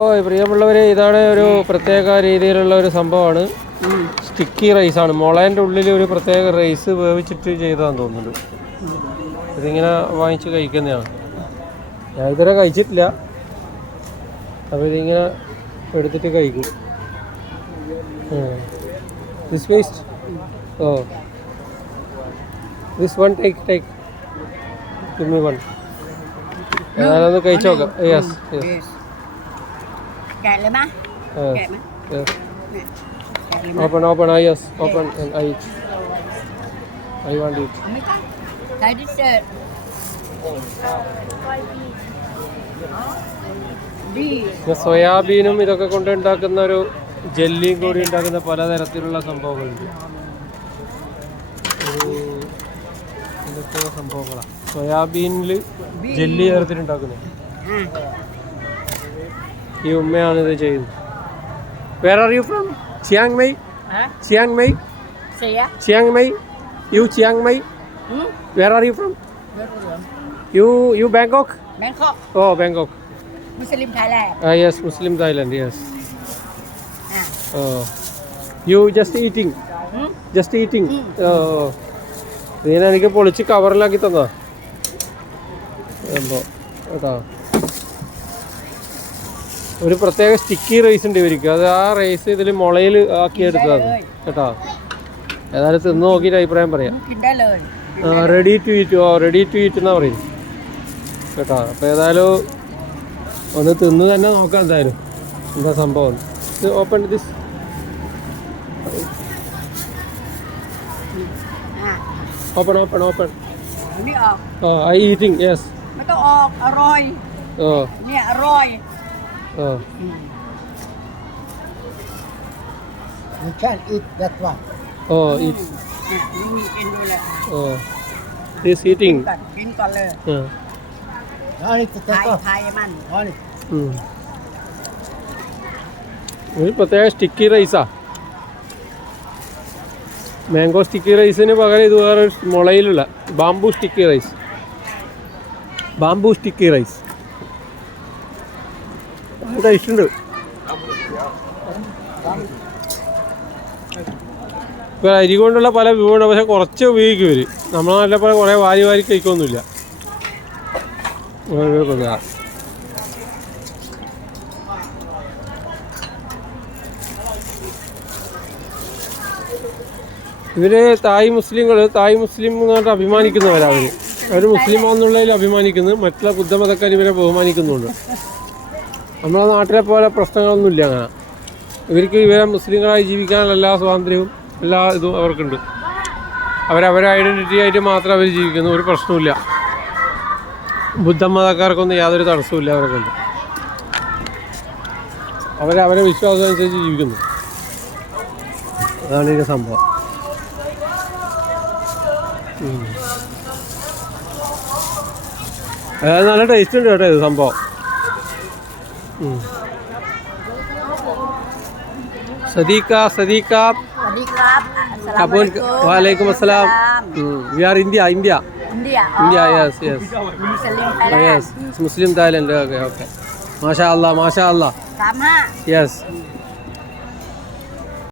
പ്രിയമുള്ളവരെ, ഇതാണ് ഒരു പ്രത്യേക രീതിയിലുള്ള ഒരു സംഭവമാണ്. സ്റ്റിക്കി റൈസാണ്. മുളേൻ്റെ ഉള്ളിൽ ഒരു പ്രത്യേക റൈസ് വേവിച്ചിട്ട് ചെയ്തതാണെന്ന് തോന്നുന്നുണ്ട്. ഇതിങ്ങനെ വാങ്ങിച്ച് കഴിക്കുന്നതാണ്. ഞാൻ ഇതുവരെ കഴിച്ചിട്ടില്ല. അപ്പോൾ ഇതിങ്ങനെ എടുത്തിട്ട് കഴിക്കും. This waste this one take give me one. ഞാനൊന്ന് കഴിച്ചു നോക്കാം. Yes yes. Open. Yes. Open and I want it. സോയാബീനും ഇതൊക്കെ കൊണ്ട് ഉണ്ടാക്കുന്ന ഒരു ജെല്ലിയും കൂടി ഉണ്ടാക്കുന്ന പലതരത്തിലുള്ള സംഭവങ്ങളുണ്ട്. ഇതൊക്കെ സംഭവങ്ങളാണ്. സോയാബീനിൽ ജെല്ലി ചേർത്തിട്ടുണ്ടാക്കുന്നത്. ഈ ഉമ്മയാണ് ഇത് ചെയ്യുന്നത്. Where are you from? Chiang Mai? Chiang Mai? Chiang Mai? You Chiang Mai? Where are you from? You Bangkok? Bangkok. Oh, Bangkok. Muslim Thailand. Yes, Muslim Thailand, yes. Oh. You just eating? Just eating? Oh. ഇതിനെ എനിക്ക് പൊളിച്ച് കവറിലാക്കി തന്നോ കേട്ടോ. ഒരു പ്രത്യേക sticky rice ഉണ്ട് ഇവർക്ക്. അത് ആ റൈസ് ഇതിൽ മുളയിൽ ആക്കിയെടുത്തതാണ് കേട്ടോ. ഏതായാലും തിന്ന് നോക്കിയിട്ട് അഭിപ്രായം പറയാം. റെഡി ടു ഈറ്റ് എന്നാ പറയുന്നത് കേട്ടോ. അപ്പോൾ ഏതായാലും ഒന്ന് തിന്ന് തന്നെ നോക്കാം എന്തായാലും എന്താ സംഭവം. Open this. Open. I eating. Yes. You can eat that one. Eat. This eating. Green color. Thai man. ഒരു പ്രത്യേക സ്റ്റിക്കി റൈസാ. മാംഗോ സ്റ്റിക്കി റൈസിന് പകരം ഇത് വേറെ മുളയിലുള്ള ബാംബു സ്റ്റിക്കി റൈസ്. ടേസ്റ്റ് ഉണ്ട്. ഇപ്പോൾ അരി കൊണ്ടുള്ള പല വിഭവമാണ്, പക്ഷെ കുറച്ച് ഉപയോഗിക്കും ഇവർ. നമ്മളെ നല്ല പോലെ കുറേ വാരി കഴിക്കൊന്നുമില്ല. ഇവർ തായ് മുസ്ലിം എന്ന് പറഞ്ഞിട്ട് അഭിമാനിക്കുന്നവരാണ്. അവർ മുസ്ലിമാണെന്നുള്ളതിൽ അഭിമാനിക്കുന്നു. മറ്റുള്ള ബുദ്ധമതക്കാർ ഇവരെ ബഹുമാനിക്കുന്നുണ്ട്. നമ്മളെ നാട്ടിലെ പോലെ പ്രശ്നങ്ങളൊന്നുമില്ല അങ്ങനെ. ഇവർക്ക് ഇവരെ മുസ്ലിങ്ങളായി ജീവിക്കാനുള്ള എല്ലാ സ്വാതന്ത്ര്യവും എല്ലാ ഇതും അവർക്കുണ്ട്. അവരവരെ ഐഡൻറ്റിറ്റി ആയിട്ട് മാത്രം അവർ ജീവിക്കുന്നു. ഒരു പ്രശ്നവുമില്ല. ബുദ്ധമതക്കാർക്കൊന്നും യാതൊരു തടസ്സമില്ല അവരെ കൊണ്ട്. അവരവരെ വിശ്വാസം അനുസരിച്ച് ജീവിക്കുന്നു. അതാണ് ഇതിൻ്റെ സംഭവം. അതായത് നല്ല ടേസ്റ്റ് ഉണ്ട് കേട്ടോ ഇത് സംഭവം. Sadiqa. Waalaikum assalam. We are India. Yes. Muslim Thailand. Okay. Masha Allah. Sama. Yes.